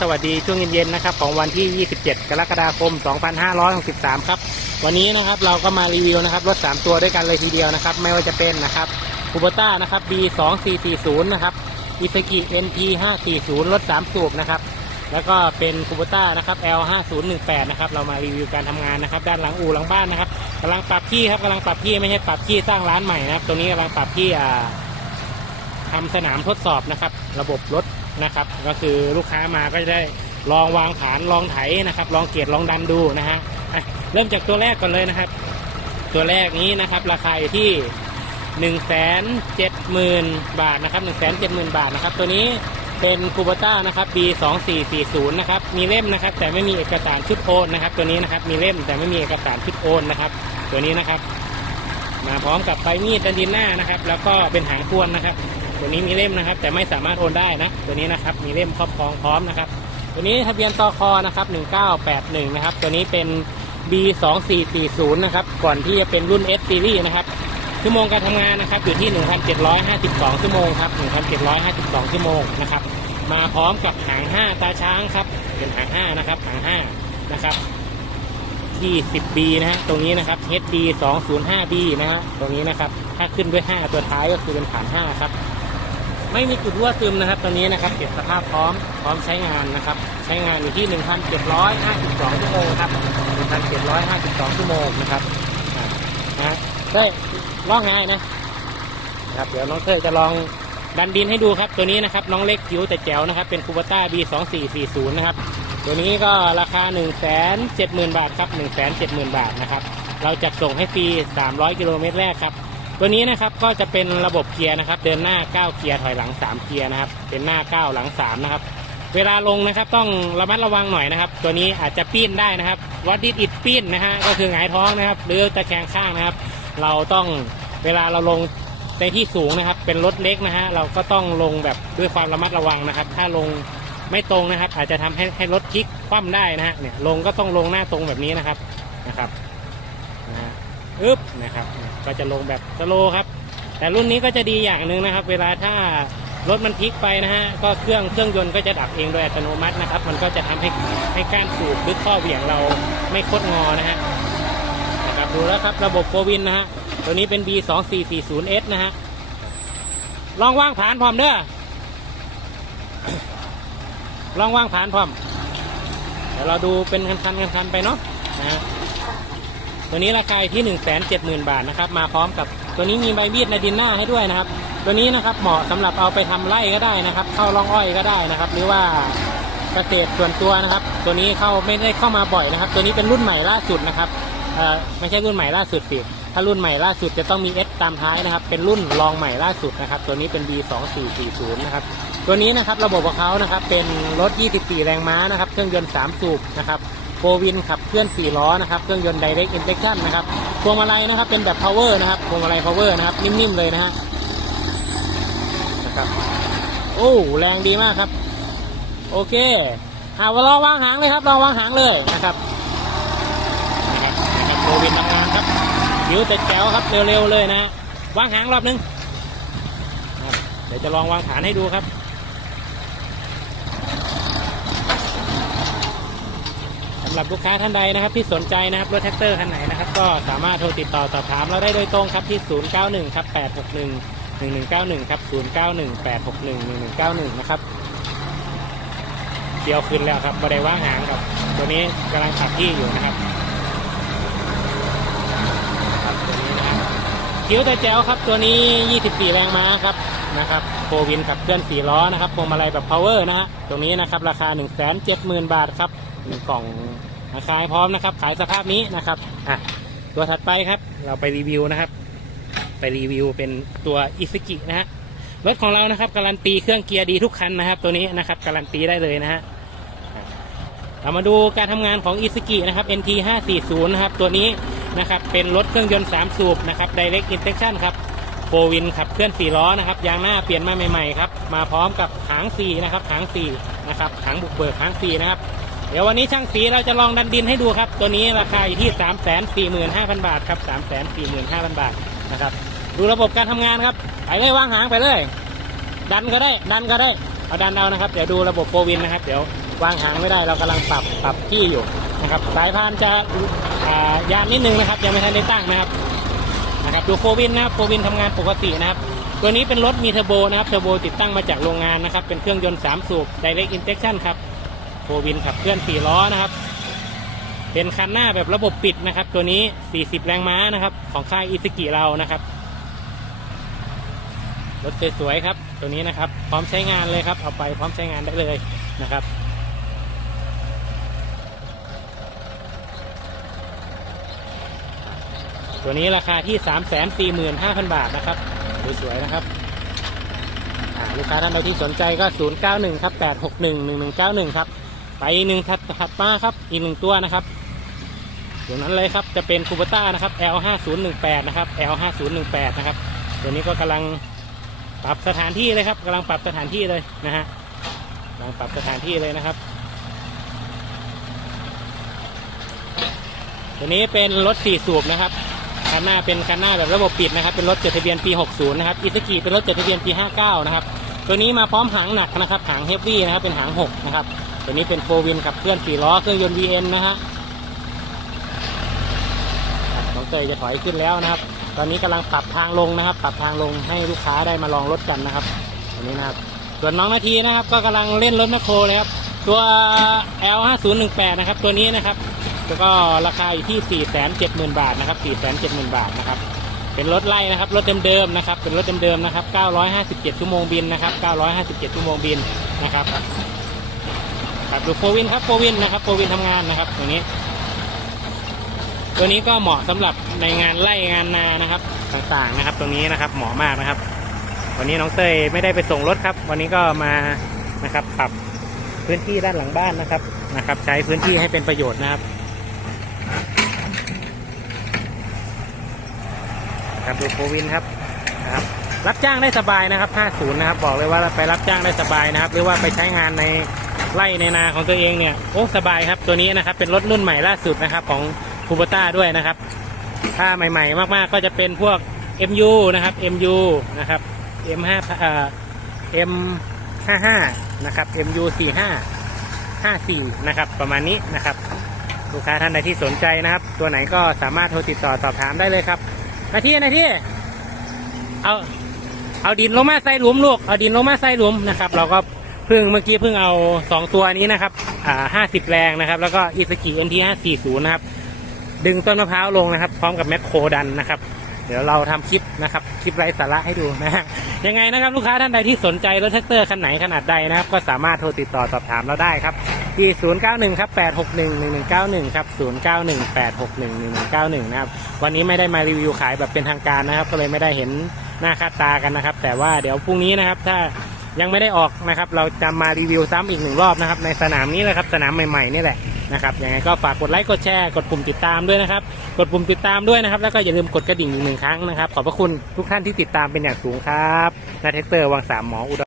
สวัสดีช่วงเย็นๆนะครับ ของวันที่ 27 กรกฎาคม 2563 ครับ วันนี้นะครับเราก็มารีวิวนะครับรถ 3 ตัวด้วยกันเลยทีเดียวนะครับ ไม่ว่าจะเป็นนะครับคูโบต้านะครับ B2440 นะครับอิสกิ NT 540 รถ 3 สูบนะครับ แล้วก็เป็นคูโบต้านะครับ L5018 นะครับ เรามารีวิวการทำงานนะครับ ด้านหลังอู่หลังบ้านนะครับกำลังปรับที่ครับกำลังปรับที่ไม่ใช่ปรับที่สร้างร้านใหม่นะครับตัวนี้กำลังปรับที่อ่าทำสนามทดสอบนะครับ ระบบรถ นะครับ ก็คือลูกค้ามาก็จะได้ลองวางฐานลองไถนะครับ ลองเกียร์ลองดันดูนะฮะเริ่มจากตัวแรกก่อนเลยนะครับ ตัวแรกนี้นะครับ ราคาอยู่ที่หนึ่งแสนเจ็ดหมื่นบาทนะครับหนึ่งแสนเจ็ดหมื่นบาทนะครับ ตัวนี้เป็นคูโบต้านะครับ B สองสี่สี่ศูนย์นะครับ มีเล่มนะครับ แต่ไม่มีเอกสารชุดโอนนะครับ ตัวนี้นะครับมีเล่มแต่ไม่มีเอกสารชุดโอนนะครับ ตัวนี้นะครับมาพร้อมกับไฟมีดดันดินหน้านะครับ แล้วก็เป็นหางพวนนะครับ ตัวนี้มีเล่มนะครับ แต่ไม่สามารถโอนได้นะ ตัวนี้นะครับมีเล่มครอบครองพร้อมนะครับ ตัวนี้ทะเบียนตอคอนะครับ1981นะครับ ตัวนี้เป็น B2440 นะครับ ก่อนที่จะเป็นรุ่น S Series นะครับ ชั่วโมงการทำงานนะครับ อยู่ที่ 1,752 ชั่วโมงครับ 1,752 ชั่วโมงนะครับ มาพร้อมกับหาง 5 ตาช้างครับ เป็นหาง 5 นะครับ หาง 5 นะครับที่ 10B นะฮะ ตรงนี้นะครับ HD 205B นะฮะ ตรงนี้นะครับ ถ้าขึ้นด้วย 5 ตัวท้ายก็คือเป็นฐาน 5 ครับ ไม่มีจุดรั่วซึมนะครับตัวนี้นะครับเก็บสภาพพร้อมพร้อมใช้งานนะครับ ใช้งานอยู่ที่ 1,752ชั่วโมงครับ1,752ชั่วโมงนะครับนะฮะได้ลองง่ายนะนะครับเดี๋ยวน้องเต้ยจะลองดันดินให้ดูครับ ตัวนี้นะครับน้องเล็กจิ๋วแต่แจ๋วนะครับเป็นคูบต้า B2440 นะครับตัวนี้ก็ราคา 1 7 0 0 0 0 บาทครับ 1 7 0 0 0 0 บาทนะครับเราจัดส่งให้ฟรี 300 กิโลเมตรแรกครับ ตัวนี้นะครับก็จะเป็นระบบเกียร์นะครับ เดินหน้า 9 เกียร์ถอยหลัง 3 เกียร์นะครับ เป็นหน้า 9 หลัง 3 นะครับ เวลาลงนะครับต้องระมัดระวังหน่อยนะครับ ตัวนี้อาจจะปีนได้นะครับวัดดิดอิดปีนนะฮะก็คือหงายท้องนะครับ หรือตะแคงข้างนะครับ เราต้องเวลาเราลงในที่สูงนะครับ เป็นรถเล็กนะฮะเราก็ต้องลงแบบด้วยความระมัดระวังนะครับ ถ้าลงไม่ตรงนะครับ อาจจะทำให้ให้รถพลิกคว่ำได้นะฮะเนี่ยลงก็ต้องลงหน้าตรงแบบนี้นะครับนะครับ อึ๊บนะครับ ก็จะลงแบบสโลครับ แต่รุ่นนี้ก็จะดีอย่างหนึ่งนะครับ เวลาถ้ารถมันพลิกไปนะฮะ ก็เครื่องเครื่องยนต์ก็จะดับเองโดยอัตโนมัตินะครับ มันก็จะทำให้ให้การสูบหรือข้อเหวี่ยงเราไม่คดงอนะฮะนะครับดูแล้วครับระบบโฟวินนะฮะ ตัวนี้เป็น B2440S นะฮะ ลองว่างฐานพร้อมเด้อ ลองว่างฐานพร้อม เดี๋ยวเราดูเป็นคันๆคันๆไปเนาะนะฮะ ตัวนี้ราคาที่1นึ่งแสนเจ็ดหมื่นบาทนะครับ มาพร้อมกับตัวนี้มีใบมีดในดินหน้าให้ด้วยนะครับ ตัวนี้นะครับเหมาะสำหรับเอาไปทำไร่ก็ได้นะครับ เข้าร่องอ้อยก็ได้นะครับ หรือว่าเกษตรส่วนตัวนะครับ ตัวนี้เข้าไม่ได้เข้ามาบ่อยนะครับ ตัวนี้เป็นรุ่นใหม่ล่าสุดนะครับเอ่อไม่ใช่รุ่นใหม่ล่าสุดสิถ้ารุ่นใหม่ล่าสุดจะต้องมี S ตามท้ายนะครับ เป็นรุ่นรองใหม่ล่าสุดนะครับ ตัวนี้เป็น B 2 4 4 0 นะครับ ตัวนี้นะครับระบบของเขานะครับเป็นรถ 24 แรงม้านะครับ เครื่องยนต์3สูบนะครับ โฟวินขับเคลื่อน4ล้อนะครับ เครื่องยนต์ Direct Injection นะครับ พวงมาลัยนะครับ เป็นแบบ power นะครับ พวงมาลัย power นะครับ นิ่มๆเลยนะฮะ นะครับ โอ้ แรงดีมากครับ โอเคเอาลองวางหางเลยครับ ลองวางหางเลยนะครับ นะครับโฟวินทำงานครับยิวแต่แจ๋วครับ เร็วๆเลยนะฮะวางหางรอบนึง เดี๋ยวจะลองวางฐานให้ดูครับ สำ หรับลูกค้าท่านใดนะครับ ที่สนใจนะครับรถแท็กเตอร์คันไหนนะครับ ก็สามารถโทรติดต่อสอบถามเราได้โดยตรงครับที่ 091ครับ861 1191ครับ091 861 1191นะครับเดียวขึ้นแล้วครับบัไดว่างหางครับตัวนี้กำลังขับที่อยู่นะครับครับตัวนี้นะครับคิ้วตะแจ๋วครับตัวนี้ 24 แรงม้าครับนะครับโฟวินขับเคลื่อน4ล้อนะครับพวงมาลัยแบบ power นะฮะตรงนี้นะครับราคา 170,000 บาทครับ กล่องขายพร้อมนะครับ ขายสภาพนี้นะครับอะตัวถัดไปครับ เราไปรีวิวนะครับ ไปรีวิวเป็นตัวอิสกินะฮะรถของเรานะครับการันตีเครื่องเกียร์ดีทุกคันนะครับ ตัวนี้นะครับการันตีได้เลยนะฮะเรามาดูการทำงานของอิสกินะครับ NT 540นะครับตัวนี้นะครับเป็นรถเครื่องยนต์ 3 สูบนะครับ Direct Injection ครับโฟวินขับเคลื่อน4ล้อนะครับยางหน้าเปลี่ยนมาใหม่ๆครับมาพร้อมกับหาง4นะครับหาง4นะครับหางบุกเบิกหาง4นะครับ เดี๋ยววันนี้ช่างสีเราจะลองดันดินให้ดูครับ ตัวนี้ราคาอยู่ที่ 3 4 5 0 0 0 บาทครับ 3 4 5 0 0 0 บาทนะครับ ดูระบบการทำงานครับไปเลยวางหางไปเลย ดันก็ได้ ดันก็ได้ เอาดันเอานะครับ เดี๋ยวดูระบบโฟวินนะครับ เดี๋ยววางหางไม่ได้ เรากำลังปรับปรับที่อยู่นะครับ สายพานจะยานนิดนึงนะครับ ยังไม่ทันได้ตั้งนะครับ นะครับ ดูโฟวินนะครับ โฟวินทำงานปกตินะครับตัวนี้เป็นรถมีเทอร์โบนะครับ เทอร์โบติดตั้งมาจากโรงงานนะครับ เป็นเครื่องยนต์3สูบ Direct Injection ครับ โฟวินขับเคลื่อน4ล้อนะครับ เป็นคันหน้าแบบระบบปิดนะครับ ตัวนี้ 40 แรงม้านะครับ ของค่ายอิสกิเรานะครับ รถสวยๆครับ ตัวนี้นะครับ พร้อมใช้งานเลยครับ เอาไปพร้อมใช้งานได้เลยนะครับตัวนี้ราคาที่ 345,000 บาทนะครับ สวยๆนะครับ ลูกค้าท่านใดที่สนใจก็ 091 ครับ 861 1191 ครับ ไปอีกหนึ่งถัดถัดมาครับ อีกหนึ่งตัวนะครับตัวนั้นเลยครับจะเป็นคูเปต้านะครับ L5018 นะครับ L5018 นะครับตัวนี้ก็กำลังปรับสถานที่เลยครับกำลังปรับสถานที่เลยนะฮะกำลังปรับสถานที่เลยนะครับ ตัวนี้เป็นรถสี่สูบนะครับคันหน้าเป็นคันหน้าแบบระบบปิดนะครับ เป็นรถจดทะเบียนปี 60 นะครับอิสกิเป็นรถจดทะเบียนปี 59 นะครับ ตัวนี้มาพร้อมหางหนักนะครับ หางเฮฟวี่นะครับ เป็นหาง 6 นะครับ ตัวนี้เป็นโฟวินขับเคลื่อน4ล้อเครื่องยนต์ VN นะฮะน้องเตยจะถอยขึ้นแล้วนะครับ ตอนนี้กำลังปรับทางลงนะครับ ปรับทางลงให้ลูกค้าได้มาลองรถกันนะครับอันนี้นะครับ ส่วนน้องนาทีนะครับ ก็กำลังเล่นรถแมคโครเลยครับ ตัว L5018 นะครับ ตัวนี้นะครับแล้วก็ราคาอยู่ที่ 470,000 บาทนะครับ 470,000 บาทนะครับ เป็นรถไล่นะครับ รถเดิมๆนะครับ เป็นรถเดิมๆนะครับ 957 ชั่วโมงบินนะครับ 957 ชั่วโมงบินนะครับ ครับดูโฟวินครับโฟวินนะครับโฟวินทำงานนะครับตัวนี้ ตัวนี้ก็เหมาะสำหรับในงานไล่งานนานะครับ ต่างๆนะครับ ตรงนี้นะครับเหมาะมากนะครับ วันนี้น้องเต้ยไม่ได้ไปส่งรถครับ วันนี้ก็มานะครับปรับพื้นที่ด้านหลังบ้านนะครับนะครับ ใช้พื้นที่ให้เป็นประโยชน์นะครับครับดูโควินครับนะครับ รับจ้างได้สบายนะครับ 50 นะครับ บอกเลยว่าไปรับจ้างได้สบายนะครับ หรือว่าไปใช้งานใน ไร่ในนาของตัวเองเนี่ยโอ้สบายครับตัวนี้นะครับเป็นรถรุ่นใหม่ล่าสุดนะครับของคูเปต้าด้วยนะครับ ถ้าใหม่ ๆ มากๆก็จะเป็นพวก MU นะครับ MU นะครับ M5 เอ่อ M55 นะครับ MU 45 54นะครับประมาณนี้นะครับลูกค้าท่านใดที่สนใจนะครับ ตัวไหนก็สามารถโทรติดต่อสอบถามได้เลยครับนาทีนาที่เอาเอาดินลงมาใส่หลุมลูกเอาดินลงมาใส่หลุมนะครับ เราก็ เพิ่งเมื่อกี้เพิ่งเอาสองตัวนี้นะครับ อ่าห้าสิบแรงนะครับ แล้วก็อิสกิเอ็นทีห้าสี่ศูนย์นะครับ ดึงต้นมะพร้าวลงนะครับ พร้อมกับแมคโครดันนะครับ เดี๋ยวเราทำคลิปนะครับ คลิปไร้สาระให้ดูนะฮะ ยังไงนะครับ ลูกค้าท่านใดที่สนใจรถแท็กเตอร์คันไหนขนาดใดนะครับ ก็สามารถโทรติดต่อสอบถามเราได้ครับที่091ครับ861 1191ครับ091 861 1191นะครับ วันนี้ไม่ได้มารีวิวขายแบบเป็นทางการนะครับ ก็เลยไม่ได้เห็นหน้าค่าตากันนะครับ แต่ว่าเดี๋ยวพรุ่งนี้นะครับ ถ้า ยังไม่ได้ออกนะครับ เราจะมารีวิวซ้ำอีกหนึ่งรอบนะครับ ในสนามนี้แหละครับสนามใหม่ๆนี่แหละนะครับยังไงก็ฝากกดไลค์กดแชร์กดปุ่มติดตามด้วยนะครับ กดปุ่มติดตามด้วยนะครับ แล้วก็อย่าลืมกดกระดิ่งอีกหนึ่งครั้งนะครับ ขอบพระคุณทุกท่านที่ติดตามเป็นอย่างสูงครับนาเทคเตอร์วังสามหมออุดร